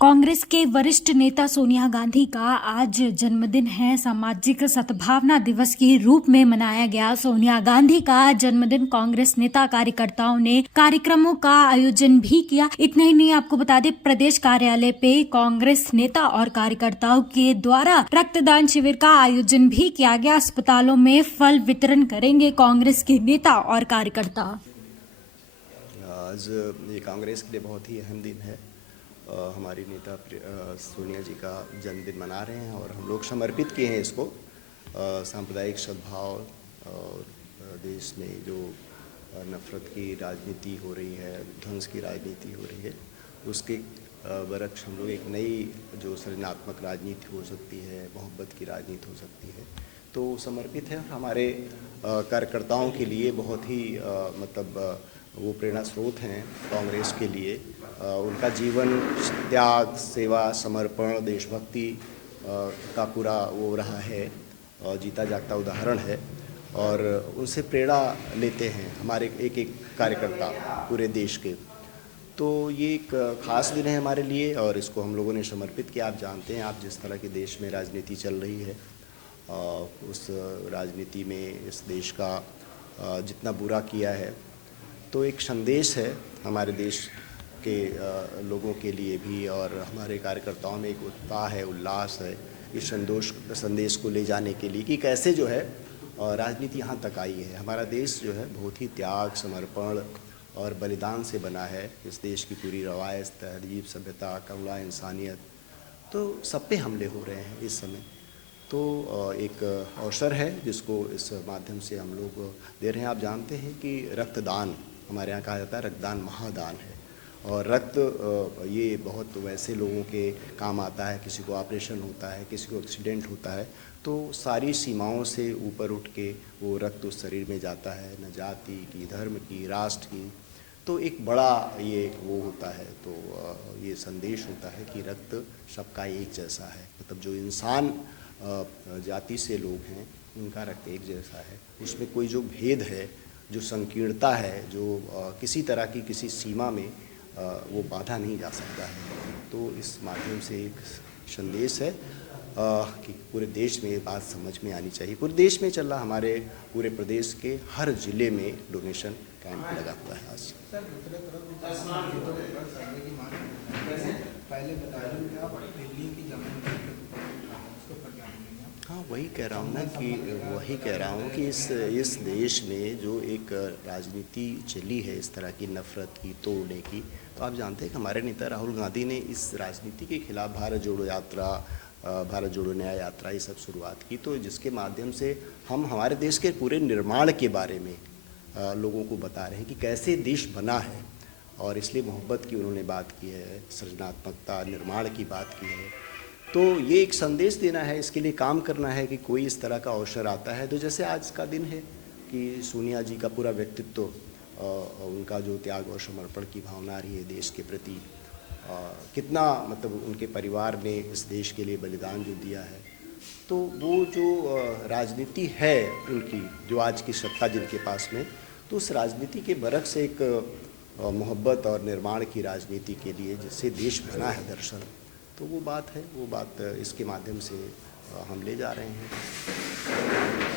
कांग्रेस के वरिष्ठ नेता सोनिया गांधी का आज जन्मदिन है। सामाजिक सद्भावना दिवस के रूप में मनाया गया सोनिया गांधी का जन्मदिन। कांग्रेस नेता कार्यकर्ताओं ने कार्यक्रमों का आयोजन भी किया। इतना ही नहीं, आपको बता दें, प्रदेश कार्यालय पे कांग्रेस नेता और कार्यकर्ताओं के द्वारा रक्तदान शिविर का आयोजन भी किया गया। अस्पतालों में फल वितरण करेंगे कांग्रेस के नेता और कार्यकर्ता। आज ये कांग्रेस के लिए बहुत ही अहम दिन है। हमारी नेता सोनिया जी का जन्मदिन मना रहे हैं और हम लोग समर्पित किए हैं इसको। सांप्रदायिक सद्भाव और देश में जो नफरत की राजनीति हो रही है, ध्वंस की राजनीति हो रही है, उसके बरक्स हम लोग एक नई जो सृजनात्मक राजनीति हो सकती है, मोहब्बत की राजनीति हो सकती है, तो समर्पित है। हमारे कार्यकर्ताओं के लिए बहुत ही वो प्रेरणा स्रोत हैं कांग्रेस के लिए। उनका जीवन त्याग, सेवा, समर्पण, देशभक्ति का पूरा वो रहा है, जीता जागता उदाहरण है और उनसे प्रेरणा लेते हैं हमारे एक एक कार्यकर्ता पूरे देश के। तो ये एक ख़ास दिन है हमारे लिए और इसको हम लोगों ने समर्पित किया। आप जानते हैं, आप जिस तरह के देश में राजनीति चल रही है, उस राजनीति में इस देश का जितना बुरा किया है, तो एक संदेश है हमारे देश के लोगों के लिए भी और हमारे कार्यकर्ताओं में एक उत्साह है, उल्लास है इस संदेश को ले जाने के लिए कि कैसे जो है राजनीति यहाँ तक आई है। हमारा देश जो है बहुत ही त्याग, समर्पण और बलिदान से बना है। इस देश की पूरी रवायत, तहजीब, सभ्यता, करुणा, इंसानियत, तो सब पे हमले हो रहे हैं इस समय। तो एक अवसर है जिसको इस माध्यम से हम लोग दे रहे हैं। आप जानते हैं कि रक्तदान, हमारे यहाँ कहा जाता है रक्तदान महादान है और रक्त ये बहुत वैसे लोगों के काम आता है। किसी को ऑपरेशन होता है, किसी को एक्सीडेंट होता है, तो सारी सीमाओं से ऊपर उठ के वो रक्त उस शरीर में जाता है, न जाति की, धर्म की, राष्ट्र की। तो एक बड़ा ये वो होता है, तो ये संदेश होता है कि रक्त सबका एक जैसा है। मतलब जो इंसान जाति से लोग हैं उनका रक्त एक जैसा है, उसमें कोई जो भेद है, जो संकीर्णता है, जो किसी तरह की किसी सीमा में वो बांधा नहीं जा सकता है। तो इस माध्यम से एक संदेश है कि पूरे देश में ये बात समझ में आनी चाहिए। पूरे देश में चल रहा, हमारे पूरे प्रदेश के हर जिले में डोनेशन कैंप लगा हुआ है आज। हाँ, वही कह रहा हूँ कि इस देश में जो एक राजनीति चली है इस तरह की नफरत की, तोड़ने की, तो आप जानते हैं कि हमारे नेता राहुल गांधी ने इस राजनीति के खिलाफ भारत जोड़ो यात्रा, भारत जोड़ो न्याय यात्रा, ये सब शुरुआत की। तो जिसके माध्यम से हम हमारे देश के पूरे निर्माण के बारे में लोगों को बता रहे हैं कि कैसे देश बना है और इसलिए मोहब्बत की उन्होंने बात की है, सृजनात्मकता, निर्माण की बात की है। तो ये एक संदेश देना है, इसके लिए काम करना है कि कोई इस तरह का अवसर आता है तो जैसे आज का दिन है कि सोनिया जी का पूरा व्यक्तित्व, उनका जो त्याग और समर्पण की भावना रही है देश के प्रति, कितना मतलब उनके परिवार ने इस देश के लिए बलिदान जो दिया है, तो वो जो राजनीति है उनकी, जो आज की सत्ता जिनके पास में, तो उस राजनीति के बरक्स एक मोहब्बत और निर्माण की राजनीति के लिए जिससे देश बना है दरअसल, तो वो बात है, वो बात इसके माध्यम से हम ले जा रहे हैं।